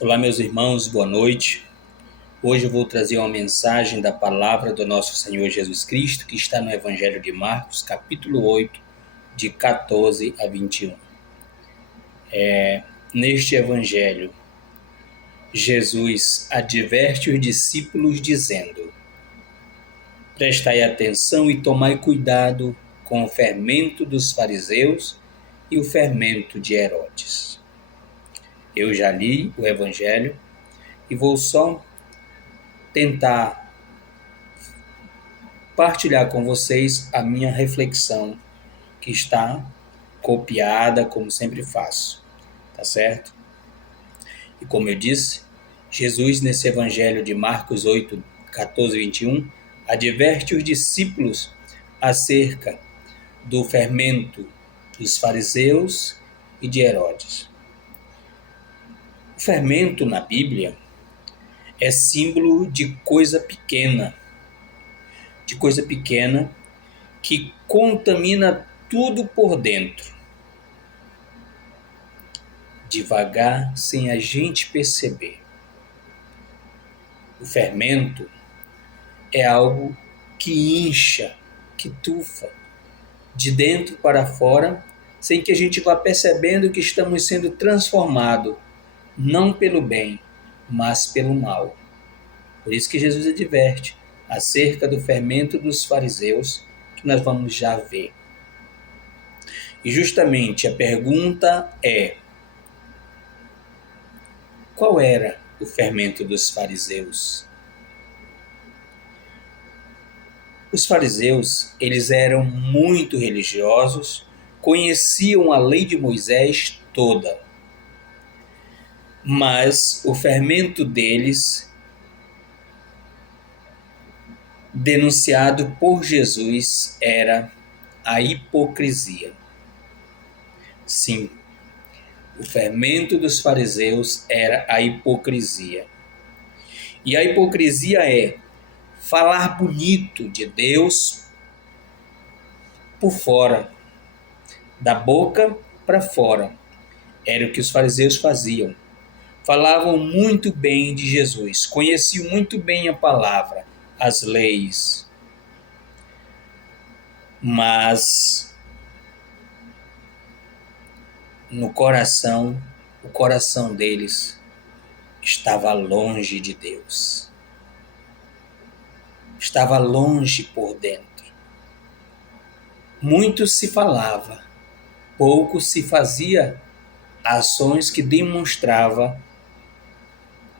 Olá, meus irmãos, boa noite. Hoje eu vou trazer uma mensagem da palavra do nosso Senhor Jesus Cristo, que está no Evangelho de Marcos, capítulo 8, de 14 a 21. Neste Evangelho, Jesus adverte os discípulos dizendo: prestai atenção e tomai cuidado com o fermento dos fariseus e o fermento de Herodes. Eu já li o Evangelho e vou só tentar partilhar com vocês a minha reflexão, que está copiada, como sempre faço, tá certo? E como eu disse, Jesus, nesse Evangelho de Marcos 8, 14 e 21, adverte os discípulos acerca do fermento dos fariseus e de Herodes. O fermento na Bíblia é símbolo de coisa pequena que contamina tudo por dentro, devagar, sem a gente perceber. O fermento é algo que incha, que tufa, de dentro para fora, sem que a gente vá percebendo que estamos sendo transformados, não pelo bem, mas pelo mal. Por isso que Jesus adverte acerca do fermento dos fariseus, que nós vamos já ver. E justamente a pergunta é: qual era o fermento dos fariseus? Os fariseus, eles eram muito religiosos, conheciam a lei de Moisés toda. Mas o fermento deles, denunciado por Jesus, era a hipocrisia. Sim, o fermento dos fariseus era a hipocrisia. E a hipocrisia é falar bonito de Deus por fora, da boca para fora. Era o que os fariseus faziam. Falavam muito bem de Jesus, conheciam muito bem a palavra, as leis. Mas no coração, o coração deles estava longe de Deus. Estava longe por dentro. Muito se falava, pouco se fazia ações que demonstravam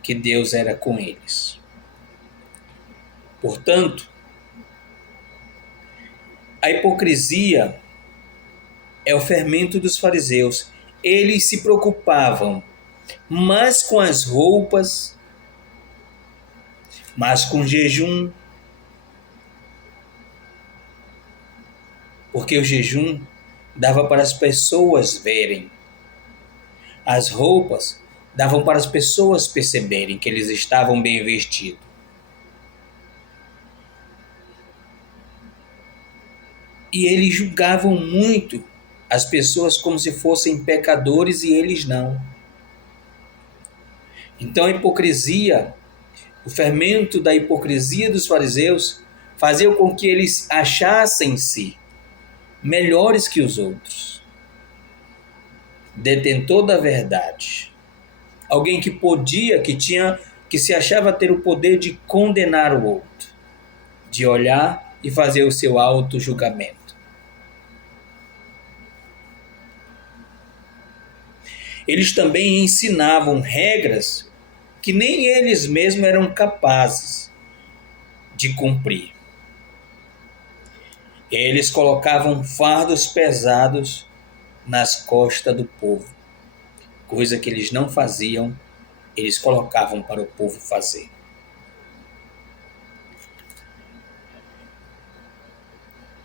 que Deus era com eles. Portanto, a hipocrisia é o fermento dos fariseus. Eles se preocupavam mais com as roupas, mais com o jejum, porque o jejum dava para as pessoas verem. As roupas davam para as pessoas perceberem que eles estavam bem vestidos. E eles julgavam muito as pessoas como se fossem pecadores e eles não. Então a hipocrisia, o fermento da hipocrisia dos fariseus, fazia com que eles achassem-se melhores que os outros. Detentor da verdade. Alguém que podia, que se achava ter o poder de condenar o outro, de olhar e fazer o seu auto-julgamento. Eles também ensinavam regras que nem eles mesmos eram capazes de cumprir. Eles colocavam fardos pesados nas costas do povo, coisa que eles não faziam, eles colocavam para o povo fazer.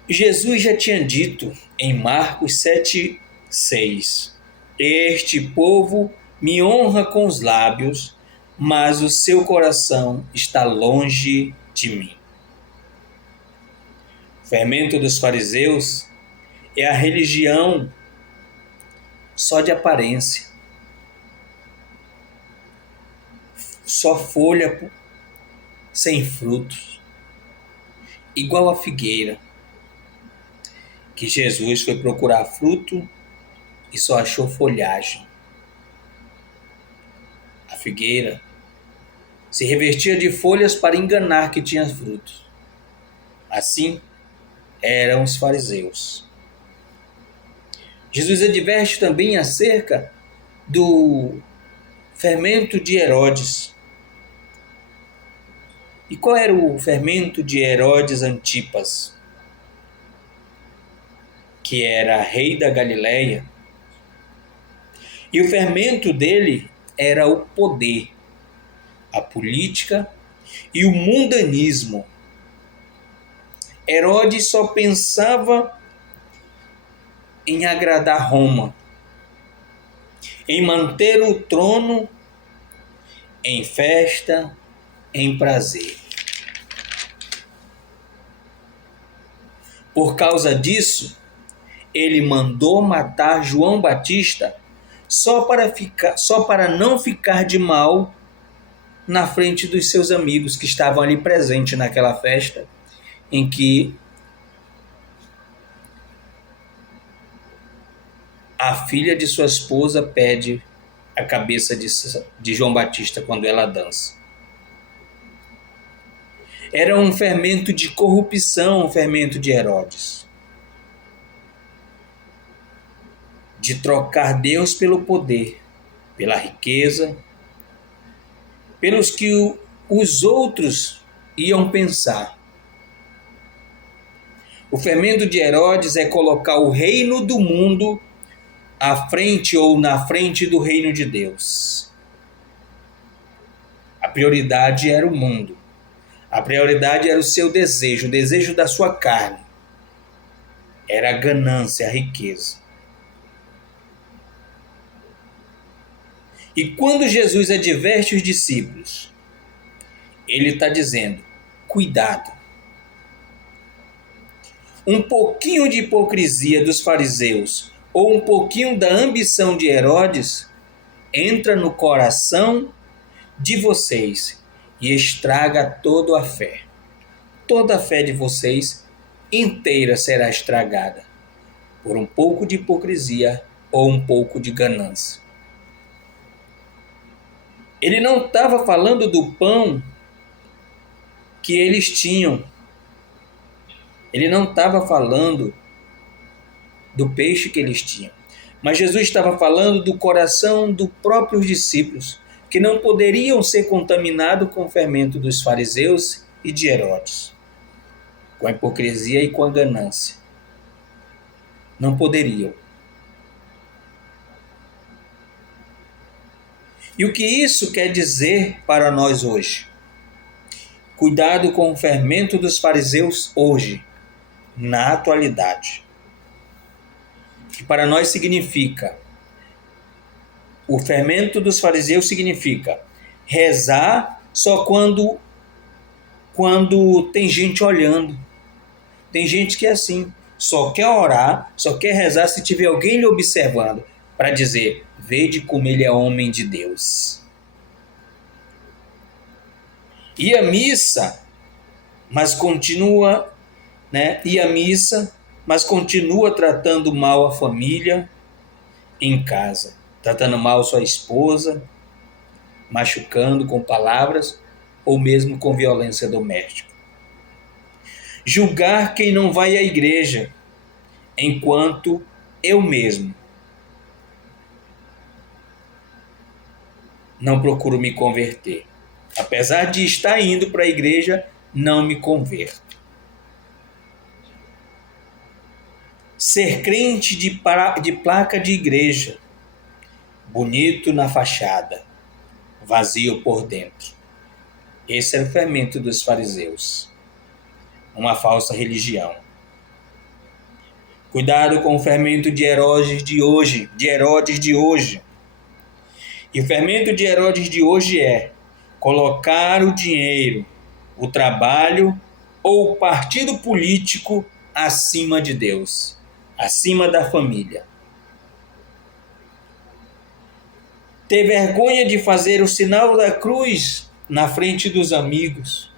Jesus já tinha dito em Marcos 7:6: este povo me honra com os lábios, mas o seu coração está longe de mim. O fermento dos fariseus é a religião só de aparência. só folha sem frutos, igual a figueira, que Jesus foi procurar fruto e só achou folhagem. A figueira se revestia de folhas para enganar que tinha frutos. Assim eram os fariseus. Jesus adverte também acerca do fermento de Herodes. E qual era o fermento de Herodes Antipas, que era rei da Galileia? E o fermento dele era o poder, a política e o mundanismo. Herodes só pensava em agradar Roma, em manter o trono, em festa, em prazer. Por causa disso, ele mandou matar João Batista só para não ficar de mal na frente dos seus amigos que estavam ali presentes naquela festa em que a filha de sua esposa pede a cabeça de João Batista quando ela dança. Era um fermento de corrupção, o fermento de Herodes. De trocar Deus pelo poder, pela riqueza, pelos que os outros iam pensar. O fermento de Herodes é colocar o reino do mundo à frente ou na frente do reino de Deus. A prioridade era o mundo. A prioridade era o seu desejo, o desejo da sua carne. Era a ganância, a riqueza. E quando Jesus adverte os discípulos, ele está dizendo, cuidado. Um pouquinho de hipocrisia dos fariseus ou um pouquinho da ambição de Herodes entra no coração de vocês e estraga toda a fé. Toda a fé de vocês inteira será estragada por um pouco de hipocrisia ou um pouco de ganância. Ele não estava falando do pão que eles tinham. Ele não estava falando do peixe que eles tinham. Mas Jesus estava falando do coração dos próprios discípulos, que não poderiam ser contaminados com o fermento dos fariseus e de Herodes, com a hipocrisia e com a ganância. Não poderiam. E o que isso quer dizer para nós hoje? Cuidado com o fermento dos fariseus hoje, na atualidade. Que para nós significa, o fermento dos fariseus significa rezar só quando tem gente olhando. Tem gente que é assim, só quer orar, só quer rezar se tiver alguém lhe observando, para dizer, vede como ele é homem de Deus. E a missa, mas continua tratando mal a família em casa, tratando mal sua esposa, machucando com palavras ou mesmo com violência doméstica. Julgar quem não vai à igreja, enquanto eu mesmo não procuro me converter. Apesar de estar indo para a igreja, não me converto. Ser crente de placa de igreja, bonito na fachada, vazio por dentro. Esse era o fermento dos fariseus. Uma falsa religião. Cuidado com o fermento de Herodes de hoje. E o fermento de Herodes de hoje é colocar o dinheiro, o trabalho ou o partido político acima de Deus, acima da família. ter vergonha de fazer o sinal da cruz na frente dos amigos,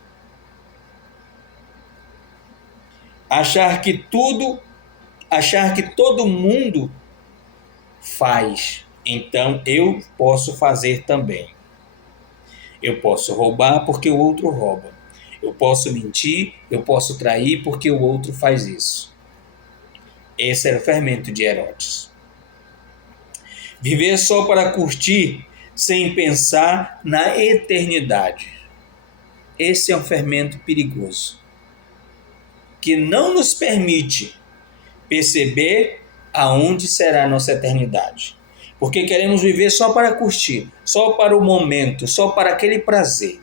achar que todo mundo faz, então eu posso fazer também. Eu posso roubar porque o outro rouba. Eu posso mentir, eu posso trair porque o outro faz isso. Esse era o fermento de Herodes. Viver só para curtir, sem pensar na eternidade. Esse é um fermento perigoso, que não nos permite perceber aonde será a nossa eternidade. Porque queremos viver só para curtir, só para o momento, só para aquele prazer.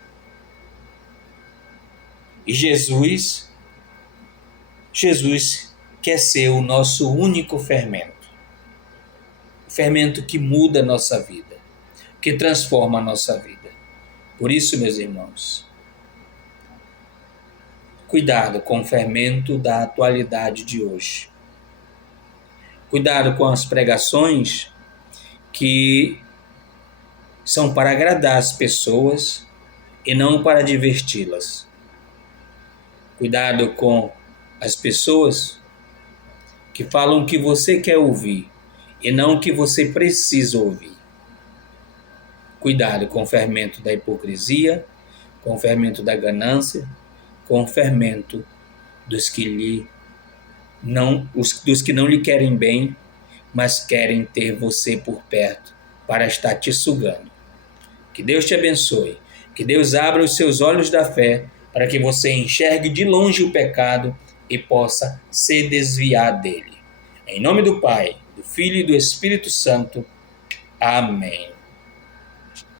E Jesus quer ser o nosso único fermento. O fermento que muda a nossa vida, que transforma a nossa vida. Por isso, meus irmãos, cuidado com o fermento da atualidade de hoje. Cuidado com as pregações que são para agradar as pessoas e não para diverti-las. Cuidado com as pessoas que falam o que você quer ouvir e não o que você precisa ouvir. Cuidado com o fermento da hipocrisia, com o fermento da ganância, com o fermento dos que não lhe querem bem, mas querem ter você por perto para estar te sugando. Que Deus te abençoe, que Deus abra os seus olhos da fé para que você enxergue de longe o pecado e possa se desviar dele. Em nome do Pai, do Filho e do Espírito Santo. Amém.